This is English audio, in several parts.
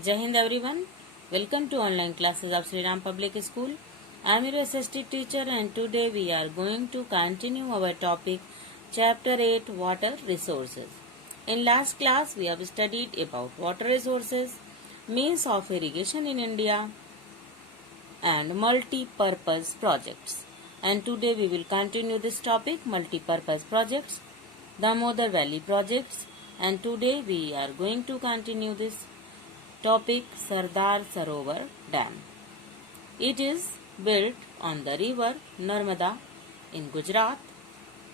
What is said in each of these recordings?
Jai Hind everyone. Welcome to online classes of Sri Ram Public School. I am your SST teacher and today we are going to continue our topic chapter 8 water resources. In last class we have studied about water resources, means of irrigation in India and multi-purpose projects. And today we will continue this topic multi-purpose projects, Damodar Valley projects, and today we are going to continue this topic Sardar Sarovar Dam. It is built on the river Narmada in Gujarat.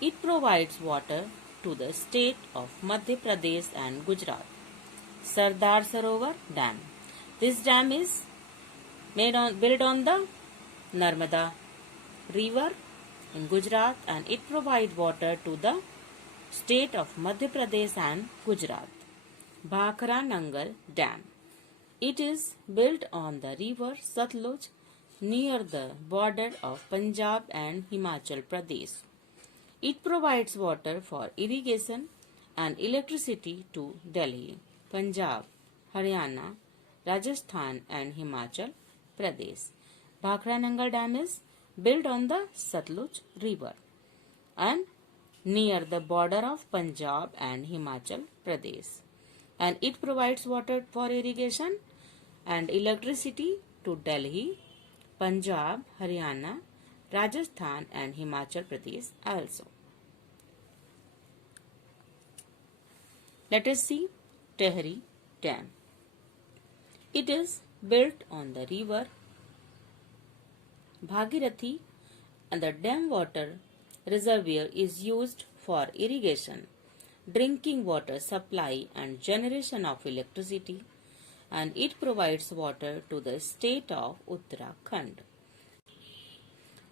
It provides water to the state of Madhya Pradesh and Gujarat. Sardar Sarovar Dam. This dam is built on the Narmada river in Gujarat and it provides water to the state of Madhya Pradesh and Gujarat. Bhakra Nangal Dam. It is built on the river Satluj near the border of Punjab and Himachal Pradesh. It provides water for irrigation and electricity to Delhi, Punjab, Haryana, Rajasthan and Himachal Pradesh. Bhakra Nangal Dam is built on the Satluj river and near the border of Punjab and Himachal Pradesh, and it provides water for irrigation and electricity to Delhi, Punjab, Haryana, Rajasthan and Himachal Pradesh also. Let us see Tehri Dam. It is built on the river Bhagirathi and the dam water reservoir is used for irrigation, drinking water supply and generation of electricity, and it provides water to the state of Uttarakhand.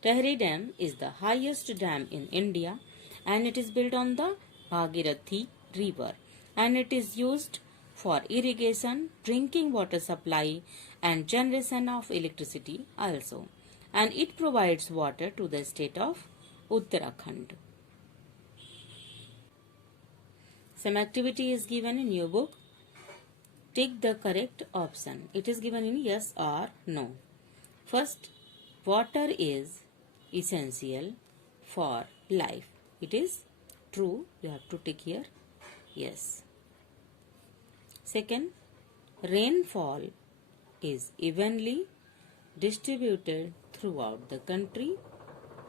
Tehri Dam is the highest dam in India and it is built on the Bhagirathi river and it is used for irrigation, drinking water supply and generation of electricity also, and it provides water to the state of Uttarakhand. Some activity is given in your book. Take the correct option. It is given in yes or no. First, water is essential for life. It is true. You have to take here yes. Second, rainfall is evenly distributed throughout the country.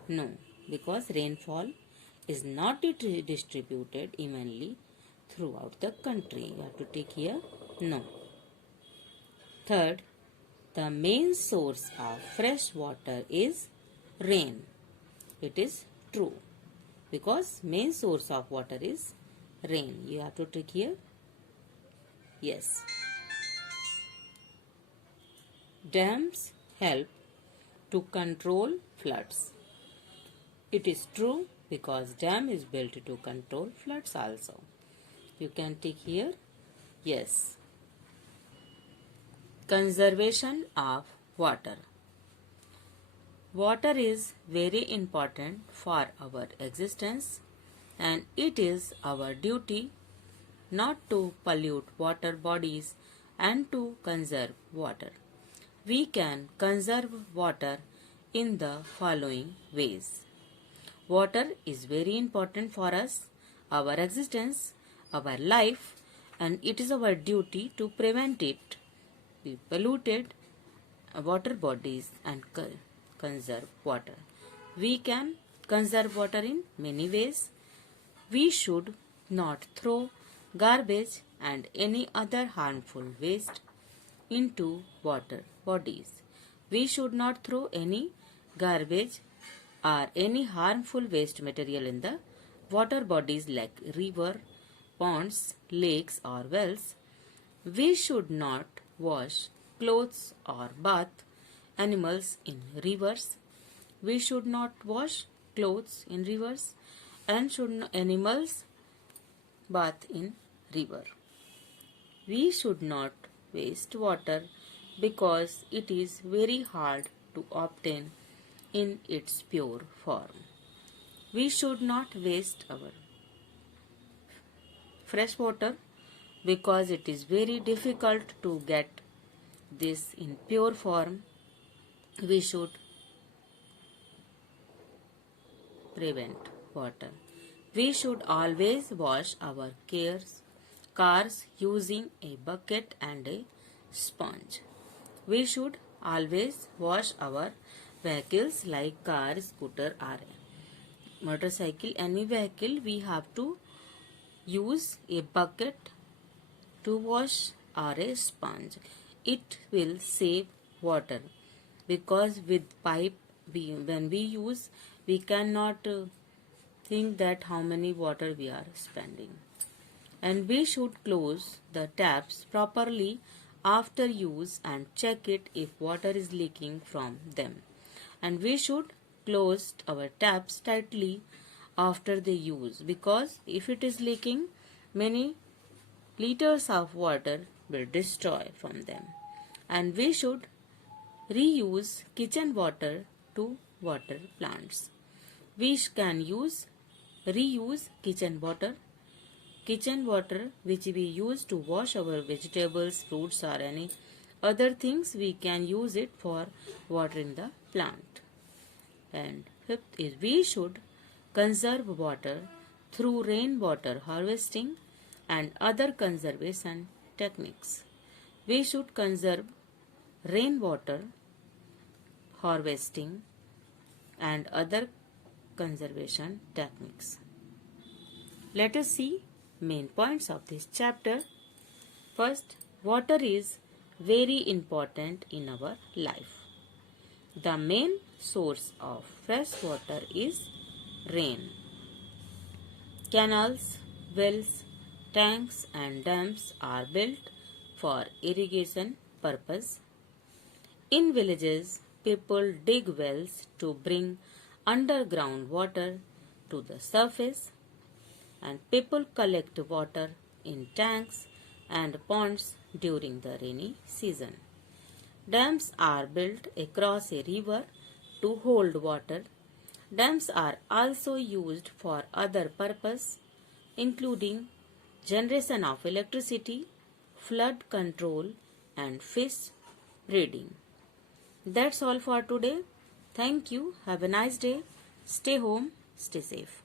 No, because rainfall is not distributed evenly throughout the country. You have to take here no. Third, the main source of fresh water is rain. It is true because main source of water is rain. You have to take here yes. Dams help to control floods. It is true because dam is built to control floods also. You can take here yes. Conservation of water. Water is very important for our existence and it is our duty not to pollute water bodies and to conserve water. We can conserve water in the following ways. Water is very important for us, our existence, our life, and it is our duty to prevent it be polluted water bodies and conserve water. We can conserve water in many ways. We should not throw garbage and any other harmful waste into water bodies. We should not throw any garbage or any harmful waste material in the water bodies like river, ponds, lakes or wells. We should not wash clothes or bath animals in rivers. We should not wash clothes in rivers and should animals bath in river. We should not waste water because it is very hard to obtain in its pure form. We should not waste our fresh water because it is very difficult to get this in pure form, we should prevent water. We should always wash our cars using a bucket and a sponge. We should always wash our vehicles like car, scooter or motorcycle. Any vehicle we have to use a bucket to wash or a sponge. It will save water because with pipe when we use we cannot think that how many water we are spending. And we should close the taps properly after use and check it if water is leaking from them. And we should close our taps tightly after the use, because if it is leaking, many liters of water will destroy from them. And we should reuse kitchen water to water plants. We can reuse kitchen water which we use to wash our vegetables, fruits or any other things. We can use it for watering the plant. And fifth is we should conserve water through rainwater harvesting and other conservation techniques. We should conserve rainwater harvesting and other conservation techniques. Let us see main points of this chapter. First, water is very important in our life. The main source of fresh water is rain. Canals, wells, tanks and dams are built for irrigation purpose. In villages, people dig wells to bring underground water to the surface, and people collect water in tanks and ponds during the rainy season. Dams are built across a river to hold water. Dams are also used for other purposes, including generation of electricity, flood control and fish breeding. That's all for today. Thank you. Have a nice day. Stay home. Stay safe.